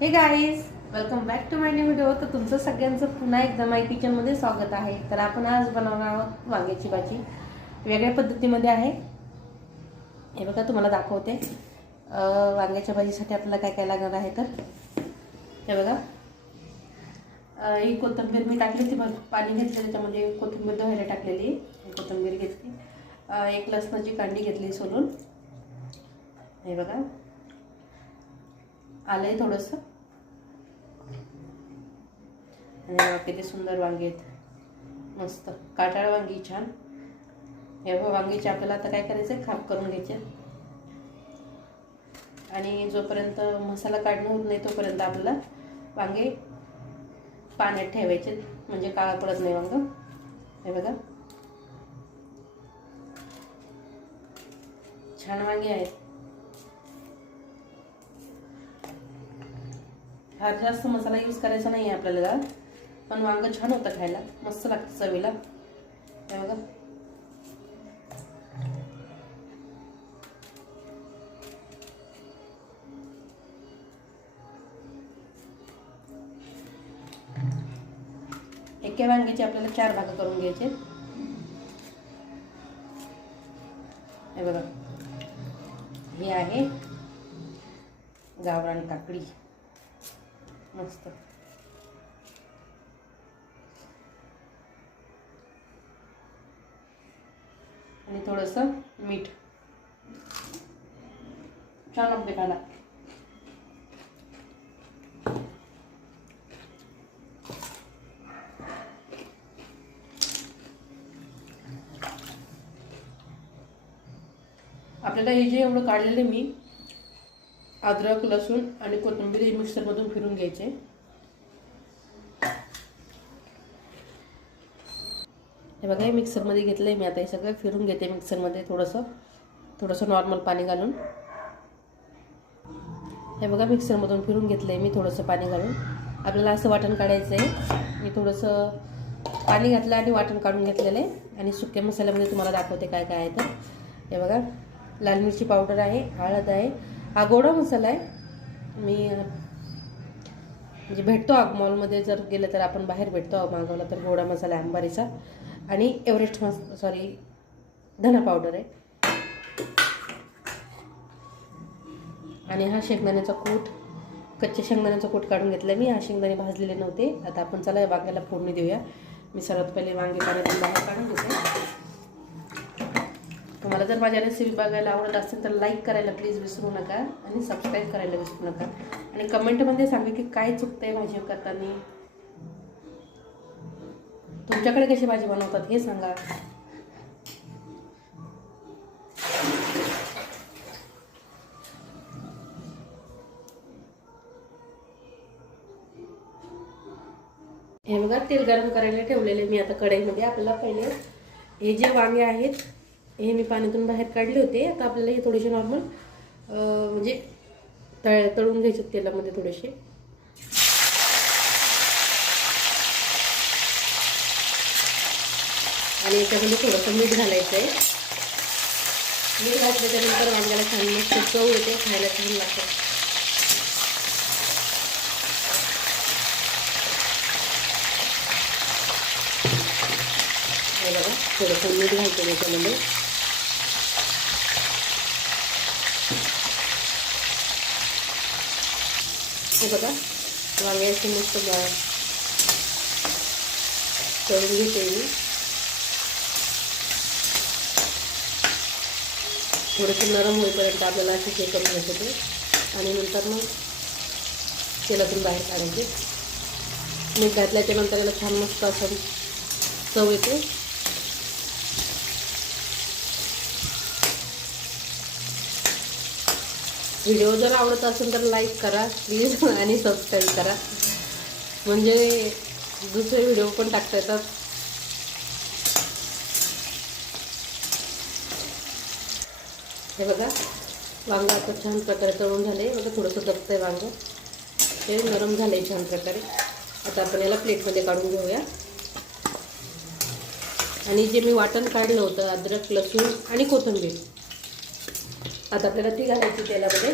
Hey guys welcome back to my new video तर तुमचं सगळ्यांचं पुन्हा एकदा माय किचनमध्ये स्वागत आहे. तर आपण आज बनवणार आहोत वांग्याची भाजी. वेगळ्या पद्धतीमध्ये आहे. हे बघा तुम्हाला दाखवते. वांग्याच्या भाजीसाठी आपल्याला काय काय लागणार आहे तर? हे बघा. ही कोथिंबीर मी टाकली होती बघ. पाणी घेतलं त्याच्यामध्ये कोथिंबीर धुवायला टाकलेली. कोथिंबीर घेतली. एक लसणाची कांडी घेतली सोलून. हे बघा. आलंय थोडंसं. आणि किती सुंदर वांगी आहेत. मस्त. काटाळ वांगी छान. हे बघा वांगीचे आपल्याला आता काय करायचं खाप करून घ्यायचे आणि जोपर्यंत मसाला काढणं होत नाही तोपर्यंत आपल्याला वांगे पाण्यात ठेवायचे. म्हणजे काळा पडत नाही वांग. हे बघा. छान वांगे आहेत. फार जास्त मसाला यूज करायचा नाही आहे आपल्याला. पण वांग छान होतं खायला. मस्त लागतं चवीला. हे बघा. एका वांग्याचे आपल्याला चार भाग करून घ्यायचे. हे बघा. हे आहे गावरान काकडी. मस्त आणि थोडंसं मीठ. छान लागते खायला. आपल्याला हे जे एवढं काढलेलं मी अद्रक लसूण आणि कोथिंबीर हे मिक्सरमधून फिरून घ्यायचे. हे बघा हे मिक्सरमध्ये घेतलं आहे मी. आता हे सगळं फिरून घेते मिक्सरमध्ये थोडंसं. थोडंसं नॉर्मल पाणी घालून. हे बघा मिक्सरमधून फिरून घेतलं आहे मी थोडंसं पाणी घालून. आपल्याला असं वाटण काढायचं आहे मी थोडंसं पाणी घातलं आणि वाटण काढून घेतलेलं आहे. आणि सुक्या मसाल्यामध्ये तुम्हाला दाखवते काय काय आहे तर हे बघा लाल मिरची पावडर आहे हळद आहे हा गोडा मसाला आहे. मी म्हणजे भेटतो मॉलमध्ये जर गेलं तर आपण बाहेर भेटतो मागवला तर गोडा मसाला आहे अंबारीचा. आणि एव्हरेस्ट मस सॉरी धना पावडर आहे. आणि हा शेंगदाण्याचा कूट कच्च्या शेंगदाण्याचा कूट काढून घेतला मी. हा शेंगदाणे भाजलेले नव्हते. आता आपण चला या वांग्याला फोडणी देऊया. मी सर्वात पहिले वांगे पाण्यातून बाहेर काढून घेते. तुम्हाला जर माझ्या रेसिपी बघायला आवडत असेल तर लाईक करायला प्लीज विसरू नका आणि सबस्क्राईब करायला विसरू नका. आणि कमेंटमध्ये सांगा की काय चुकतंय भाजी करताना. तुमच्याकडे कशी भाजी बनवतात हे सांगा. हे बघा तेल गरम करायला ठेवलेले मी आता कढईमध्ये आपल्याला पहिले हे जे वांगे आहेत हे मी पाण्यातून बाहेर काढले होते. आता आपल्याला हे थोडेसे नॉर्मल म्हणजे तळ तळून घ्यायचे तेलामध्ये थोडेसे. आणि याच्यामध्ये थोडंसं मीठ घालायचं आहे. मीठ घातल्याच्यानंतर वांग्याला छान मस्त चव येते खायला छान लागतं. बघा थोडंसं मीठ घालतो याच्यामध्ये. हे बघा. वांग्याचे मस्त बा तळून घेते मी. थोडंसं नरम होईपर्यंत आपल्याला असे करून घ्यायचे ते. आणि नंतर मग तेलातून बाहेर काढायचे. मीठ घातल्याच्या नंतर याला छान मस्त असं चव येते. व्हिडिओ जर आवडत असेल तर लाईक करा प्लीज आणि सबस्क्राईब करा. म्हणजे दुसरे व्हिडिओ पण टाकता येतात. हे बघा वांगं आता छान प्रकारे तळून झाले बघा थोडंसं दबतं आहे वांगं. हे नरम झालं आहे छान प्रकारे. आता आपण याला प्लेटमध्ये काढून घेऊया. आणि जे मी वाटण काढलं होतं अद्रक लसूण आणि कोथिंबीर आता आपल्याला ती घालायची तेलामध्ये.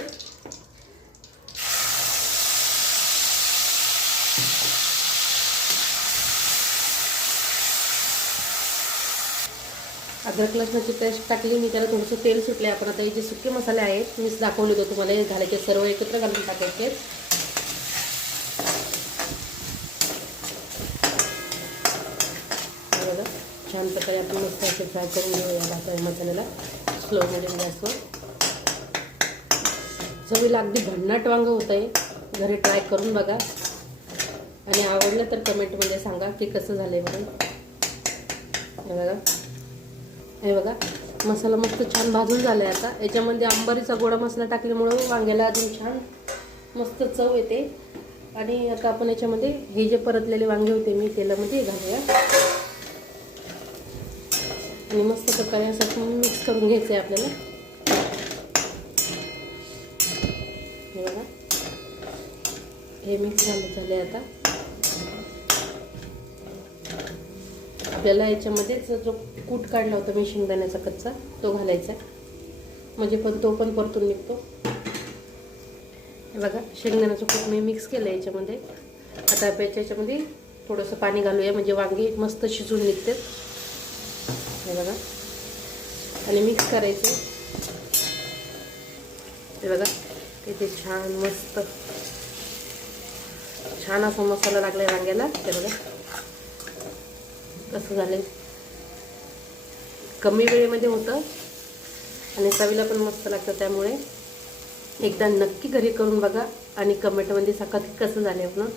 अद्रक लसणाची पेस्ट टाकली मी त्याला थोडंसं तेल सुटले आपण आता हे जे सुके मसाले आहेत मीच दाखवले होते तुम्हाला. हे घालायचे सर्व एकत्र घालून टाकायचे. छान प्रकारे आपण मस्त असे फ्राय करून घेऊया मसाल्याला. स्लो मिडियम गॅसवर चवीला अगदी भन्नाट वांग होत आहे घरी ट्राय करून बघा. आणि आवडलं तर कमेंटमध्ये सांगा की कसं झालं आहे म्हणून हे बघा. हे बघा. मसाला मस्त छान भाजून झाला आहे आता. याच्यामध्ये आंबरीचा गोडा मसाला टाकल्यामुळं वांग्याला अजून छान मस्त चव येते. आणि आता आपण याच्यामध्ये हे जे परतलेले वांगे होते मी तेलामध्ये घालूया. आणि मस्त प्रकारे असं मिक्स करून घ्यायचं आहे आपल्याला. बघा. हे मिक्स झालं झाले आता. आपल्याला याच्यामध्येच जो कूट काढला होता मी शेंगदाण्याचा कच्चा तो घालायचा. म्हणजे पण तो पण परतून निघतो. हे बघा शेंगदाण्याचं कूट मी मिक्स केलं याच्यामध्ये. आता आपण याच्यामध्ये थोडंसं पाणी घालूया म्हणजे वांगी मस्त शिजून निघते. हे बघा. आणि मिक्स करायचं. हे बघा. किती छान मस्त. छान असा मसाला लागलाय वांग्याला ते बघा. कसं झालंय? कमी वेळेमध्ये होतं. आणि चवीला पण मस्त लागतं त्यामुळे. एकदा नक्की घरी करून बघा. आणि कमेंटमध्ये सांगा की कसं झालं म्हणून.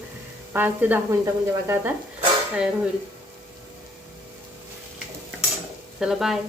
पाच ते दहा मिनटामध्ये बघा आता. तयार होईल. चला बाय